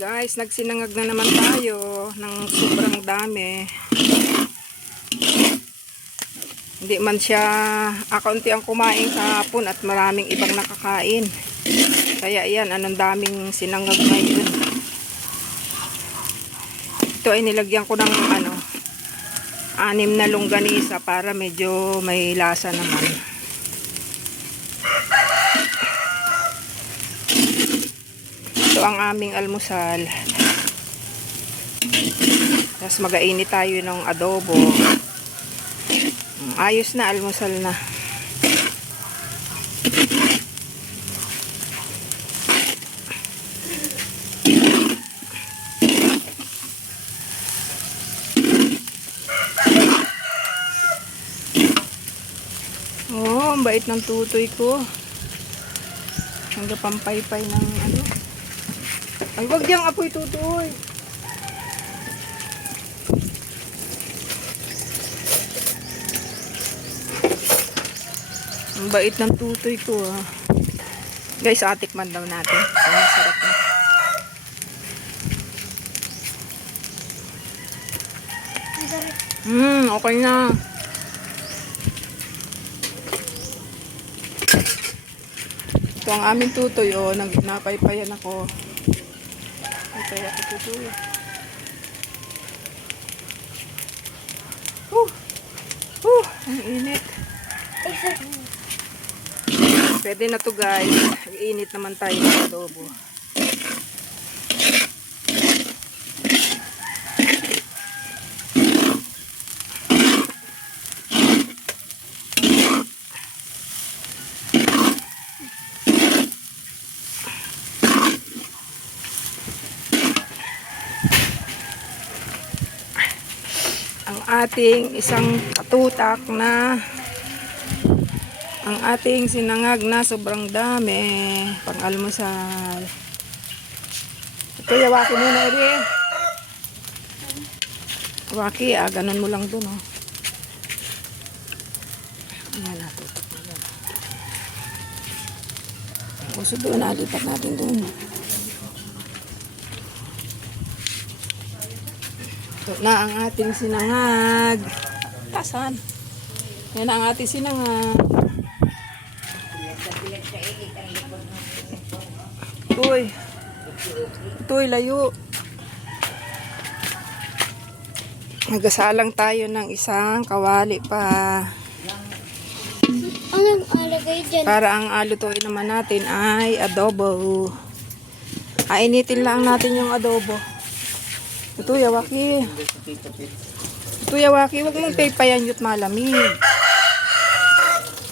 Guys, nagsinangag na naman tayo ng sobrang dami. Hindi man siya akaunti ang kumain kahapon at maraming ibang nakakain. Kaya yan, anong daming sinangag ngayon. Ito ay nilagyan ko ng 6 na longganisa para medyo may lasa naman. Ito ang aming almusal. Tapos mag-ainit tayo ng adobo. Ayos na, almusal na. Oh, ang bait ng tutoy ko. Hanggang pampaypay ng Ay, wag diyang apoy, tutoy. Ang bait ng tutoy ko, ah. Guys, atikman daw natin. Ang masarap na. Okay na. Ito ang aming tutoy, oh. Napaypayan ako. Paypay ako, tutoy. Ang init. Pwede na to, guys. Init naman tayo ng adobo. Ang ating isang katutak na ang ating sinangag na sobrang dami pang almusal. Ito, yawaki mo na rin. Waki, ganun mo lang dun, oh. Ayan, natutok na dun. Puso doon, nalipat natin dun. Ito na ang ating sinangag. Tasan. Yan ang ating sinangag. Ito'y layo. Nagasalang tayo ng isang kawali pa. Anong alagay dyan? Para ang alutuin naman natin ay adobo. Ainitin lang natin yung adobo. Ito, yawaki. Ito, yawaki. Huwag mong paypayan yut malamig.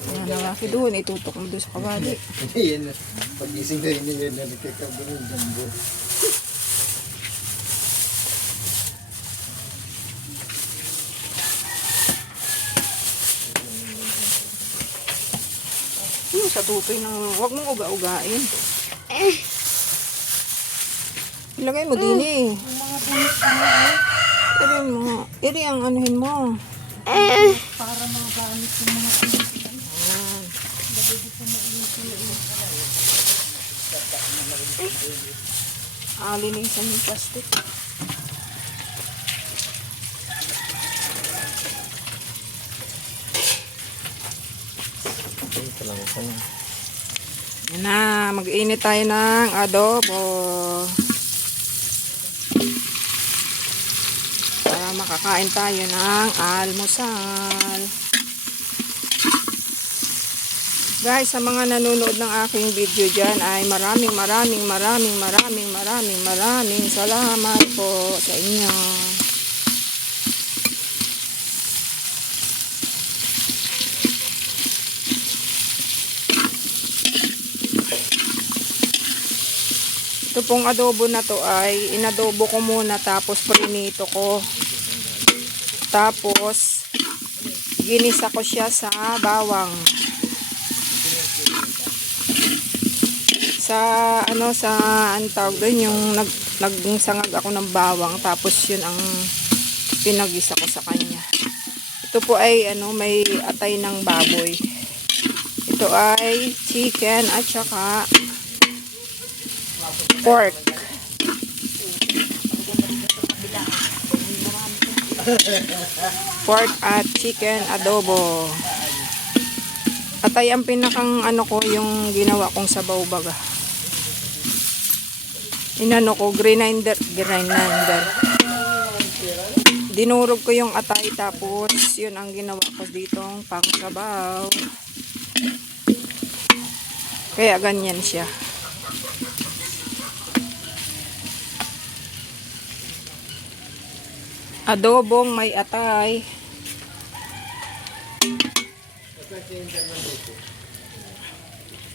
Ayan, yawaki doon. Itutok mo doon sa kawali. Yan, pag-ising na rin nila na nagkakabon ng jumbo. Sa tutoy ng huwag mong uga-ugain. Ilagay mo din eh. Iri mo. Iri ang anuhin mo. Para mga gamit yung mga Linisan yung plastic. Yan na, mag-init tayo ng adobo. Para makakain tayo ng almusal. Guys, sa mga nanonood ng aking video dyan ay maraming salamat po sa inyo. Ito pong adobo na to ay inadobo ko muna tapos prinito ko. Tapos ginisa ko siya sa bawang. Sa ang tawag doon, yung nagsangag ako ng bawang tapos yun ang pinagisa ko sa kanya. Ito po ay may atay ng baboy. Ito ay chicken at saka pork. pork at chicken adobo. Atay ang pinakang ano ko, yung ginawa kong sabaw baga. Inano ko, grinder. Dinurog ko yung atay, tapos yun ang ginawa ko ditong pangsabaw. Kaya ganyan siya. Adobong may atay.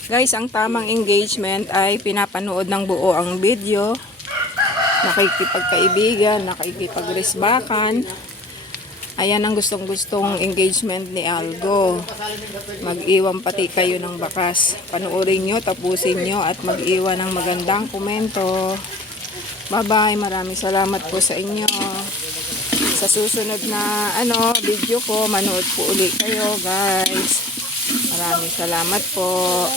Guys, ang tamang engagement ay pinapanood ng buo ang video. Nakikipagkaibigan, nakikipagresbakan. Ayan ang gustong-gustong engagement ni Algo. Mag-iwan pati kayo ng bakas. Panoorin nyo, tapusin nyo at mag-iwan ng magandang komento. Bye-bye. Maraming salamat po sa inyo. Sa susunod na video ko, manood po ulit kayo, guys. Maraming salamat po.